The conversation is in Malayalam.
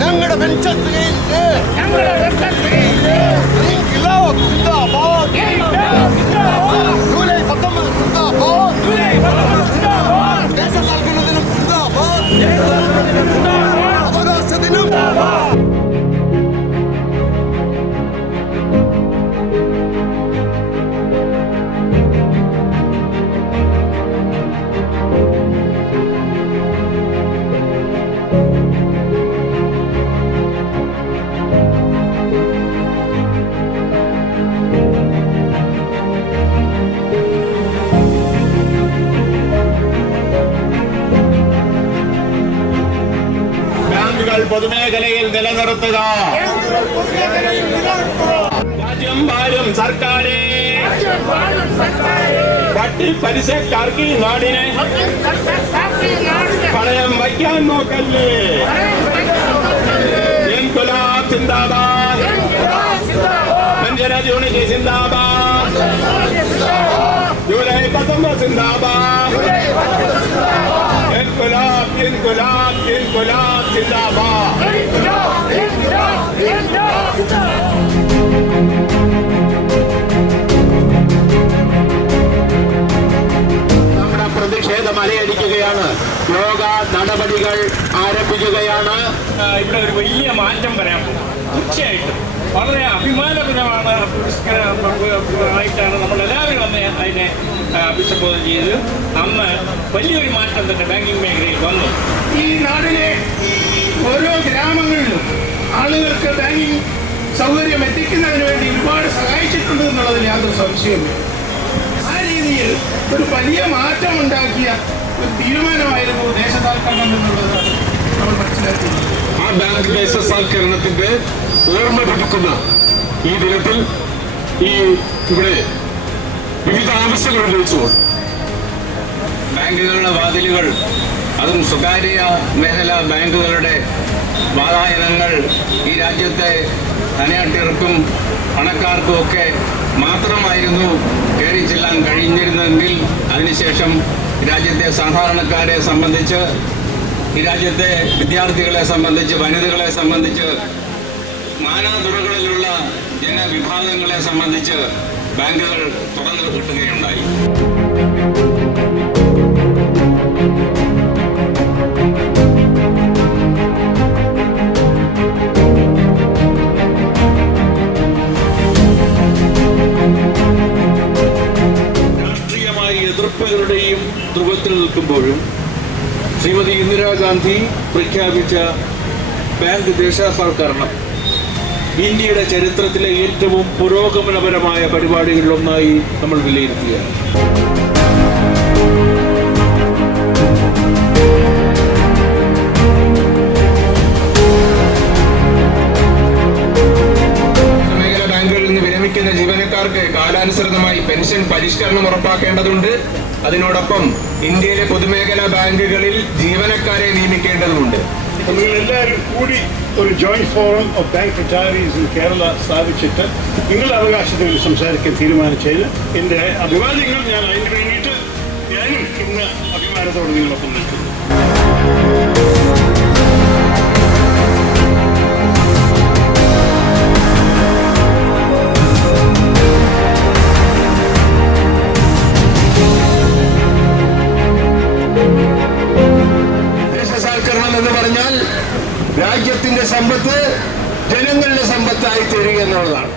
ഞങ്ങളുടെ പെൻഷൻ ജൂലൈ 19 ദേശസാൽക്കരണത്തിനും അവകാശ ദിനം. പൊതുമേഖലയിൽ നിലനിർത്തുക. രാജ്യം വാഴും സർക്കാരെ പലിശക്കാർക്ക് ഈ നാടിനെ പണയം വയ്ക്കാൻ നോക്കല്ലേ. ഇൻകുലാബ് സിന്ദാബാദ്, പെൻഷനേഴ്സ് യൂണിറ്റ് സിന്ദാബാദ്, ജൂലൈ 19 സിന്ദാബാദ്, ഇൻകുലാബ് ഇൻകുലാബ് ഇൻകുലാബ് സിന്ദാബാദ്. നമ്മുടെ പ്രതിഷേധം അലയടിക്കുകയാണ്. യോഗ നടപടികൾ ആരംഭിക്കുകയാണ്. ഇവിടെ ഒരു വലിയ മാറ്റം വരാൻ പോകും. തീർച്ചയായിട്ടും വളരെ അഭിമാനകരമാണ്. ആയിട്ടാണ് നമ്മളെല്ലാവരും അന്ന് അതിനെ അഭിസംബോധന ചെയ്ത് അന്ന് വലിയൊരു മാറ്റം തന്നെ ബാങ്കിങ് മേഖലയിൽ വന്നു. ഈ നാടിലെ ഓരോ ഗ്രാമങ്ങളിലും ആളുകൾക്ക് ബാങ്കിങ് സൗകര്യം എത്തിക്കുന്നതിന് വേണ്ടി ഒരുപാട് സഹായിച്ചിട്ടുണ്ട് എന്നുള്ളതിൽ യാതൊരു സംശയമില്ല. ആ രീതിയിൽ ഒരു വലിയ മാറ്റം ഉണ്ടാക്കിയ ഒരു തീരുമാനമായിരുന്നു ദേശസാൽക്കരണം എന്നുള്ളതാണ് നമ്മൾ മനസ്സിലാക്കുന്നത്. ആ ബാങ്ക് ദേശസാൽക്കരണത്തിന്റെ ഓർമ്മ പുതുക്കുന്ന ഈ ദിനത്തിൽ ഇവിടെ വിവിധ ആവശ്യങ്ങൾ ഉന്നയിച്ചുകൊണ്ട് ബാങ്കുകളുടെ വാതിലുകൾ, അതും സ്വകാര്യ മേഖലാ ബാങ്കുകളുടെ വാതായനങ്ങൾ ഈ രാജ്യത്തെ ധനയാട്ടികർക്കും പണക്കാർക്കും ഒക്കെ മാത്രമായിരുന്നു കയറി ചെല്ലാൻ കഴിഞ്ഞിരുന്നെങ്കിൽ അതിനുശേഷം രാജ്യത്തെ സാധാരണക്കാരെ സംബന്ധിച്ച്, ഈ രാജ്യത്തെ വിദ്യാർത്ഥികളെ സംബന്ധിച്ച്, വനിതകളെ സംബന്ധിച്ച്, നാനാതുറകളിലുള്ള ജനവിഭാഗങ്ങളെ സംബന്ധിച്ച് ബാങ്കുകൾ തുറന്നു കിട്ടുകയുണ്ടായി. രാഷ്ട്രീയമായ എതിർപ്പുകളുടെയും ധ്രുവത്തിൽ നിൽക്കുമ്പോഴും ശ്രീമതി ഇന്ദിരാഗാന്ധി പ്രഖ്യാപിച്ച ബാങ്ക് ദേശസാൽക്കരണം ഇന്ത്യയുടെ ചരിത്രത്തിലെ ഏറ്റവും പുരോഗമനപരമായ പരിപാടികളിലൊന്നായി നമ്മൾ വിലയിരുത്തുകയാണ്. പൊതുമേഖലാ ബാങ്കുകളിൽ നിന്ന് വിരമിക്കുന്ന ജീവനക്കാർക്ക് കാലാനുസൃതമായി പെൻഷൻ പരിഷ്കരണം ഉറപ്പാക്കേണ്ടതുണ്ട്. അതിനോടൊപ്പം ഇന്ത്യയിലെ പൊതുമേഖലാ ബാങ്കുകളിൽ ജീവനക്കാരെ നിയമിക്കേണ്ടതുമുണ്ട്. നിങ്ങളെല്ലാവരും കൂടി ഒരു joint forum of bank retirees in Kerala സ്ഥാപിച്ചിട്ട് നിങ്ങളുടെ അവകാശത്തിൽ സംസാരിക്കാൻ തീരുമാനിച്ചതിന് എൻ്റെ അഭിവാദ്യങ്ങൾ. ഞാൻ അതിന് വേണ്ടിയിട്ട് ഞാനും ഇന്ന് അഭിമാനത്തോടെ നിങ്ങളൊപ്പം നിൽക്കുന്നു. എന്ന് പറഞ്ഞാൽ രാജ്യത്തിന്റെ സമ്പത്ത് ജനങ്ങളുടെ സമ്പത്തായി തീരുക എന്നുള്ളതാണ്.